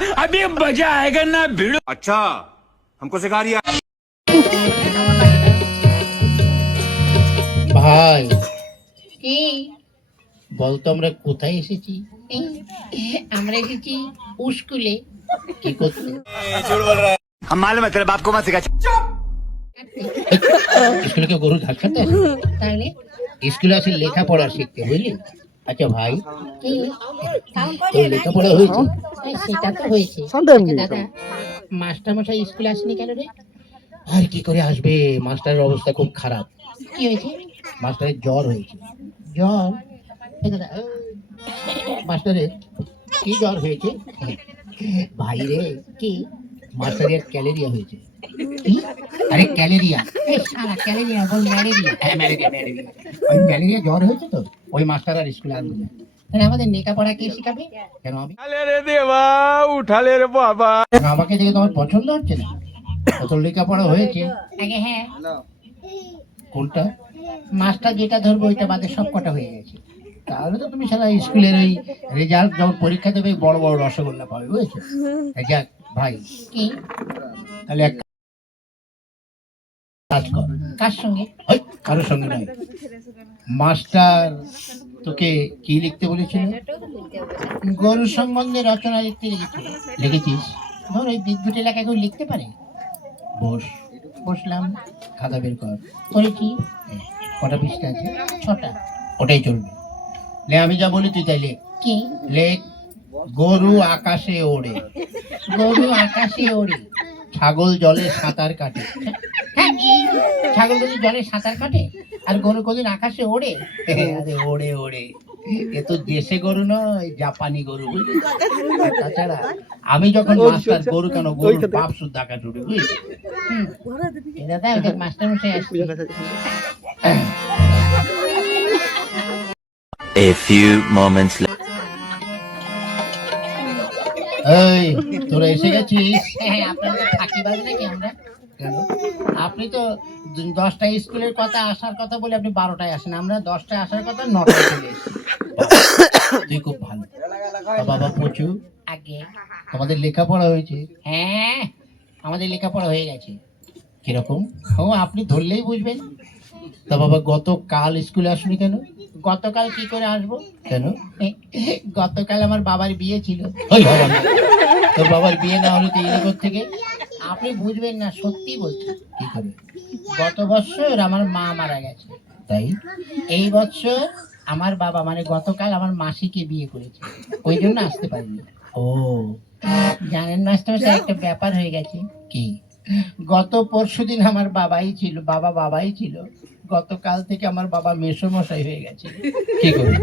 अभी मजा आएगा ना भिड़ो। अच्छा हमको सिखा रिया। ভাই কি বলতো আমরা কোথায় এসেছি? আমরা এসেছি স্কুলে। কি করতে? हम मालूम है तेरे बाप को मत सिखा। স্কুলে কেউ গরুর ঘাস খাতে আসে? তাহলে স্কুলে আসে লেখাপড়া শিখতে, বুঝলি? আচ্ছা ভাই, কি তোর লেখাপড়া হয়েছে? সেটা তো হয়েছে। দাদা, মাস্টার মশাই স্কুলে আসেনি কেন রে? আর কি করে আসবে, মাস্টারের অবস্থা খুব খারাপ। কি হয়েছে? মাস্টারের জ্বর হয়েছে। জ্বর? দাদা, মাস্টারের কি জ্বর হয়েছে? ভাই রে, কি মাস্টারের ক্যালেরিয়া হয়েছে। কি? আরে ক্যালেরিয়া, সারা ক্যালেরিয়া বল, ম্যালেরিয়া। হ্যাঁ ম্যালেরিয়া, ম্যালেরিয়া। ওই ম্যালেরিয়া জ্বর হয়েছে তো, ওই মাস্টার আর স্কুলে আসবে না। তাহলে আমাদের লেখাপড়া কে শিখাবে? কেন আমি? রে দেবা উঠালে রে বাবা। আমাকে দেখে তোমার পছন্দ হচ্ছে না? কত লেখাপড়া হয়েছে? আগে হ্যাঁ। কোনটা? মাস্টার যেটা ধরবো ওইটা বাদে সব কটা হয়ে গেছে। তাহলে তো তুমি সারা স্কুলের ওই রেজাল্ট যখন পরীক্ষা দেবে বড় বড় রসগোল্লা পাবে, বুঝেছো? যাক ভাই, কি তাহলে এক কাজ কর। কার সঙ্গে? ওই কারোর সঙ্গে নয়। মাস্টার তোকে কি লিখতে বলেছিল? গরু সম্বন্ধে রচনা লিখতে লিখেছিল। লিখেছিস? ধর ওই বিদ্যুৎ এলাকা কেউ লিখতে পারে? বস। বসলাম। খাতা বের কর। করেছি। কটা পৃষ্ঠা আছে? 6টা। ওটাই চলবে। লে, আমি যা বলি তুই তাই লেখ। কি লেখ? গরু আকাশে ওড়ে। গরু আকাশে ওড়ে। ছাগল জলে সাঁতার কাটে। হ্যাঁ, ছাগল যদি জলে সাঁতার কাটে আর গরু কোনদিন আকাশে ওড়ে? আরে ওড়ে ওড়ে, এ তো দেশে গরু নয়, জাপানি গরু, বুঝলি? তাছাড়া আমি যখন মাস্টার, গরু কেন, গরুর বাপ শুদ্ধ আকাশ উঠে, বুঝলি? দাদা, ওদের মাস্টার মশাই আসছে। A few moments later. এই তোরা এসে গেছিস? হ্যাঁ, আপনাদের ফাঁকিবাজ নাকি আমরা? কেন? আপনি তো 10টায় স্কুলের কথা আসার কথা বলে আপনি 12টায় আসেন, আমরা 10টায় আসার কথা 9টায় চলে এসেছি। তুই খুব ভালো। বাবা পচু, আগে আমাদের লেখাপড়া হয়েছে? হ্যাঁ, আমাদের লেখাপড়া হয়ে গেছে। কিরকম? ও আপনি ধরলেই বুঝবেন। তা বাবা, গতকাল স্কুলে আসুনি কেন? গতকাল কি করে আসবো? কেন? গতকাল আমার বাবার বিয়ে ছিল। তোর বাবার বিয়ে না হলে তুই এলি থেকে? আপনি বুঝবেন না, সত্যি বলছি। কি করে? গত বছর আমার মা মারা গেছে, তাই এই বছর আমার বাবা, মানে গতকাল আমার মাসিকে বিয়ে করেছে, ওই জন্য আসতে পারিনি। ও জানেন মাস্টার মশাই, একটা ব্যাপার হয়ে গেছে। কি? গত পরশুদিন আমার বাবাই ছিল, গতকাল থেকে আমার বাবা মেসোমশাই হয়ে গেছে। কি করে?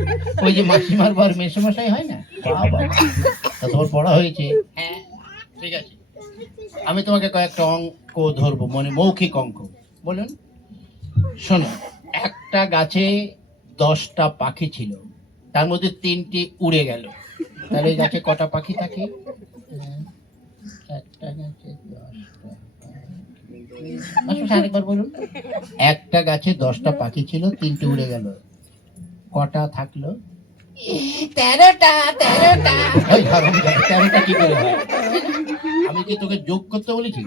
ওই যে মাসিমার বর মেসোমশাই হয় না? বাবা, তা তোমার পড়া হয়েছে? হ্যাঁ, ঠিক আছে। আমি তোমাকে কয়েকটা অঙ্ক ধরবো, মানে মৌখিক অঙ্ক। বলুন। শোনো, একটা গাছে 10টা পাখি ছিল, তার মধ্যে 3টি উড়ে গেল, তাহলে এই গাছে কটা পাখি থাকে? একটা গাছে 10টা। আরেকবার বলুন। একটা গাছে 10টা পাখি ছিল, 3টে উড়ে গেল, কটা থাকলো? 13টা। 13টা কি করে হয়? আমি কি তোকে যোগ করতে বলেছি,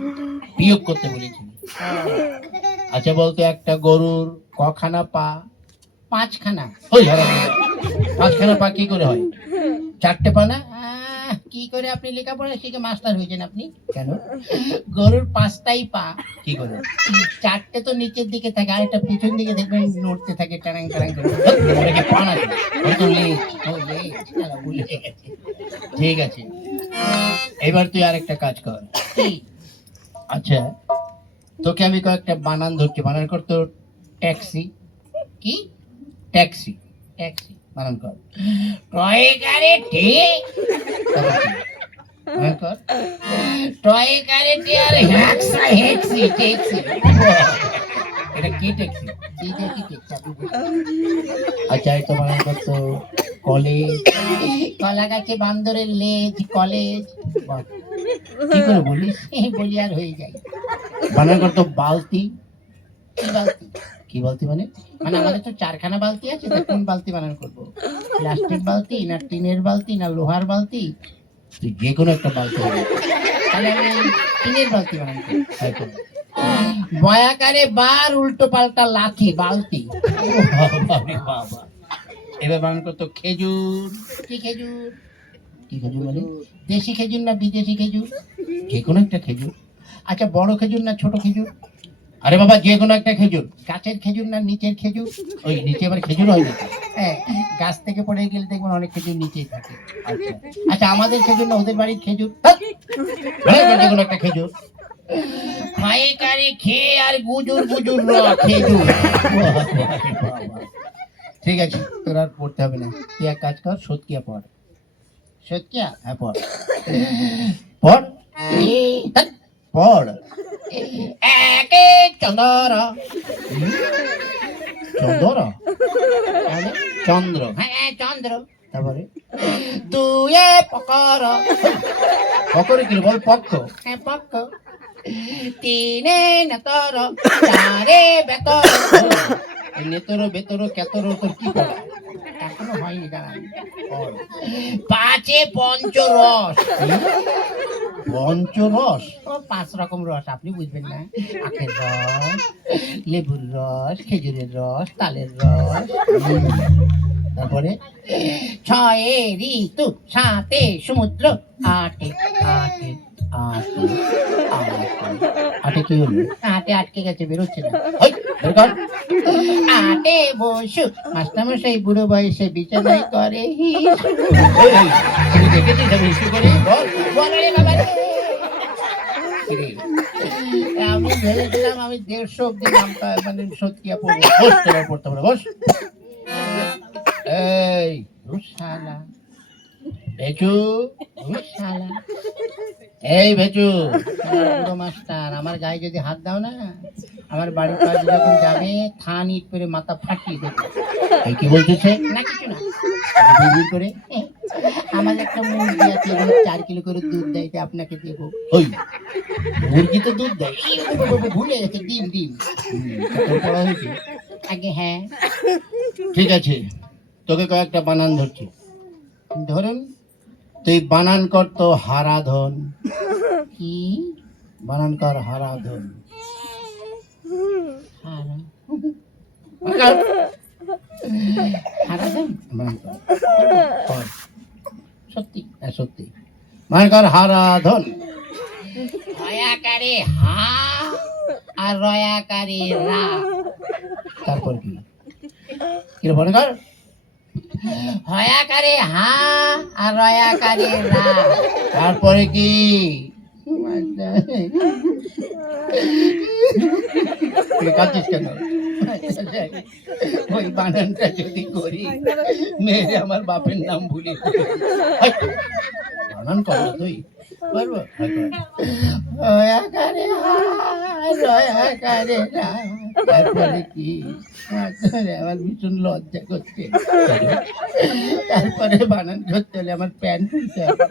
বিয়োগ করতে বলেছি? আচ্ছা বলতো, একটা গরুর কখানা পা? 5খানা। 5খানা পা কি করে হয়? 4টে পা না? কি করে আপনি লেখাপড়া শিখে মাস্টার হয়েছেন আপনি? কেন? গরুর 5টাই পা। কি করে? 4টে তো নিচের দিকে থাকে, আর একটা পিছন দিকে দেখবেন নড়তে থাকে, টানাং টানাং করে। পা না, ঠিক আছে। এবার তুই আরেকটা কাজ কর। আচ্ছা, তোকে আমি কয়েকটা বানান ধরছি, বানান কর তো। ট্যাক্সি। কি? ট্যাক্সি। ট্যাক্সি বানান কর। টয় গাড়ি ঠিক। বানান কর। টয় গাড়ি ঠিক আর হ্যাক্সা হ্যাক্সি ট্যাক্সি। এটা কি ট্যাক্সি? এইটা কি ট্যাক্সি আপনি বলুন। আচ্ছা, এটা বানান কর তো। কলেজ। কলা গাছে বান্দরের লেজ, কলেজ। কি করে বলিস? বলি আর হয়ে যায়। বানান করতো বালতি। কি বালতি? কি বালতি মানে? মানে আমাদের তো 4খানা বালতি আছে, তা কোন বালতি বানান করবো? প্লাস্টিক বালতি না টিনের বালতি না লোহার বালতি তুই যে কোনো একটা বালতি বানাবি। তাহলে আমি টিনের বালতি বানাবো। তাই করো। বয়াকারে বার উল্টো পাল্টা লাঠি বালতি। ও বাবা রে বাবা। এবার বানান করতো খেজুর। কি খেজুর? কি খেজুর মানে? দেশি খেজুর না বিদেশি খেজুর? যে কোনো একটা খেজুর। আচ্ছা, বড় খেজুর না ছোট খেজুর? আরে বাবা, যে কোনো একটা খেজুর। গাছের খেজুর না নিচের খেজুর? ওই নিচে আবার খেজুর হয় না? হ্যাঁ, গাছ থেকে পড়ে গেলে দেখবেন অনেক খেজুর নিচেই থাকে। আচ্ছা আচ্ছা, আমাদের খেজুর না ওদের বাড়ির খেজুর? যে কোনো একটা খেজুর। খায়ে কারে খেয়ে আর গুজুর গুজুর খেজুর। ঠিক আছে, তোর আর পড়তে হবে না। তুই এক কাজ কর, সত্যিয়া পড়। সত্যিয়া? হ্যাঁ পড় পড় পড়। একে চন্দ্র। চন্দ্র মানে চন্দ্র। হ্যাঁ চন্দ্র। তারপরে দুয়ে পকর। পকরে কি বল? পক্ষ। হ্যাঁ পক্ষ। তিনে নেতর। চারে বেতর। নেতর বেতর কেতর তোর কি পড়া? এখনো হয়নি, দাঁড়ান। পাঁচে পঞ্চরস। পঞ্চরস? 5 রকম রস, আপনি বুঝবেন না। আখের রস, লেবুর রস, খেজুরের রস, তালের রস। তারপরে 6 ঋতু, 7 সমুদ্র, 8 8 8 কি হলো? 8 আটকে গেছে, বেরোচ্ছে না। বের কর। 8 বসু মাস্টারমশাই বুড়ো বয়সে বিছানায় করে হিস। তুই দেখেছিস আমি হিসু করি? বল রে বাবা রে। আমি ভেবেছিলাম আমি 150 অব্দি নামটা মানে সত্যিয়া পড়বো। বস, তোরা পড়তে পারো, বস। এই শালা ভেচু, শালা এই ভেচু, পুরো মাস্টার, আমার গায়ে যদি হাত দাও না, আমার বাড়ির পাশে যখন যাবে থান ইট করে মাথা ফাটিয়ে দেবে। এই কি বলছিস? না কিছু না। বিড়বিড় করে আমার একটা মুরগি আছে, 4 কিলো করে দুধ দেয়, এটা আপনাকে দেবো। ওই মুরগি তো দুধ দেয়? ভুলে গেছে, ডিম ডিম। পড়া হয়েছে আগে? হ্যাঁ। ঠিক আছে, তোকে কয়েকটা বানান ধরছি। ধরুন, তুই বানান কর তো হারাধন। কি বানান কর? হারাধন। হারাধন বানান কর। সত্যি? হ্যাঁ সত্যি। বানান কর হারাধন। হয়াকারে হা আর রয়াকারে রা। তারপর কি? বানান কর। হয়াকারে হা আর রয়াকারে রা। তারপরে কি? কাঁদছিস কেন? ওই বানানটা যদি করি মেয়ে আমার বাপের নাম ভুলে বানান কর তুই পারবো? হয়াকারে হা রয়াকারে রা। তারপরে কি? আমার ভীষণ লজ্জা করছে। তারপরে বানান করতে হলে আমার প্যান্ট খুলতে হবে।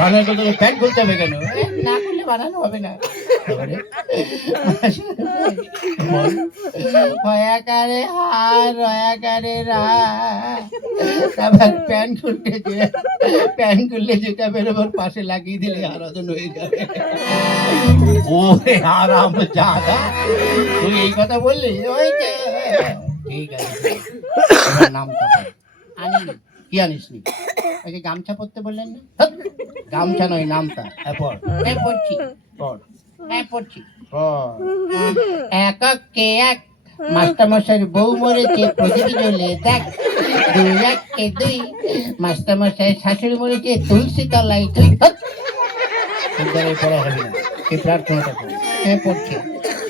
বানান করতে হলে প্যান্ট খুলতে হবে কেন? না করলে বানানো হবে না। হয়াকারে হার রয়াকারে রা। আবার প্যান্ট খুলতেছে, প্যান্ট খুললে যেটা বেরোবার পাশে লাগিয়ে দিলে আরাধন হয়ে যাবে। ওরে আরাম জাদা, তুই এই কথা বললি? ওই ঠিক আছে, নামটা আনিনি। কি আনিসনি? ওই গামছা পরতে বললেন না? গামছা নয়, নামটা। পড়। পড়ছি পড়। পড়ছি পড়। এককে এক মাস্টারমশাইয়ের বউ মরেছে, প্রদীপী জ্বলে দেখ। 2 1 2 মাস্টারমশাইয়ের শাশুড়ি মরেছে, তুলসী তলায় তুই। পড়া হবে না, এই প্রার্থনাটা করি। পড়ছি।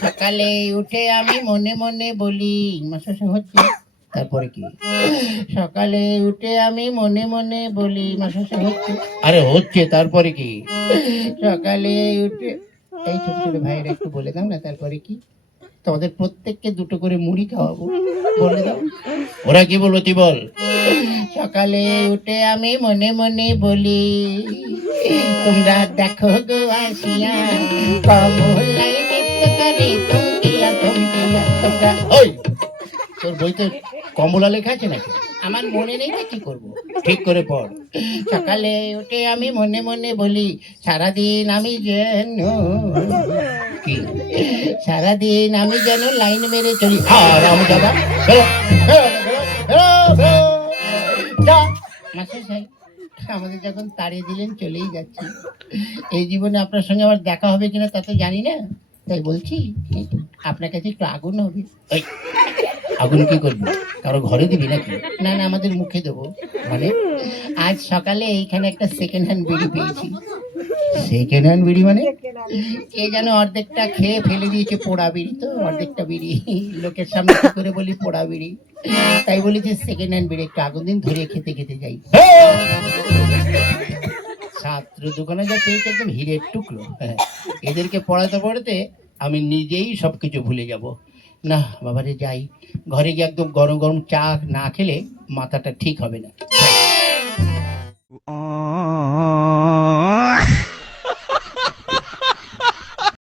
সকালে উঠে আমি মনে মনে বলি, মাস্টারমশাই হচ্ছে। তারপরে কি? সকালে উঠে আমি মনে মনে বলি, মাস্টারমশাই হচ্ছে। আরে হচ্ছে, তারপরে কি? সকালে উঠে, এই ছোট ছোট ভাইয়েরা একটু বলে দাও না তারপরে কি? তোমাদের প্রত্যেককে 2টো করে মুড়ি খাওয়াবো, বলে দাও। ওরা কি বলবো তুই বল। সকালে উঠে আমি মনে মনে বলি, তোমরা দেখো গো আসিয়া কমলাই নৃত্য করে, তোমরা তোর বই তো কমলা লেখা আছে নাকি? আমার মনে নেই না, কি করব? ঠিক করে পড়। সকালে উঠে আমি মনে মনে বলি, সারাদিন আমি যেন কি, সারাদিন আমি যেন লাইন মেরে চলি। হারাম দাদা, মাস্টার সাহেব, আমাদের যখন তাড়িয়ে দিলেন চলেই যাচ্ছি। এই জীবনে আপনার সঙ্গে আবার দেখা হবে কিনা তা তো জানি না, তাই বলছি আপনার কাছে একটু আগুন হবে। ওই, আগুন কি করবি? কারো ঘরে দিবি নাকি? না না, আমাদের মুখে দেবো। মানে আজ সকালে এইখানে একটা সেকেন্ড হ্যান্ড বিড়ি পেয়েছি। সেকেন্ড হ্যান্ড বিড়ি মানে? কে যেন অর্ধেকটা খেয়ে ফেলে দিয়েছে, পোড়া বিড়ি তো, অর্ধেকটা বিড়ি লোকের সামনে কি করে বলি পোড়া বিড়ি, তাই বলি যে সেকেন্ড হ্যান্ড বিড়ি একটু আগুন দিন, ধরে খেতে খেতে যাই। ছাত্র দোকানে যা পেয়েছে একদম হিরের টুকরো। হ্যাঁ, এদেরকে পড়াতে পড়াতে আমি নিজেই সবকিছু ভুলে যাব। না বাবারে, যাই ঘরে গিয়ে একদম গরম গরম চা, না খেলে মাথাটা ঠিক হবে না।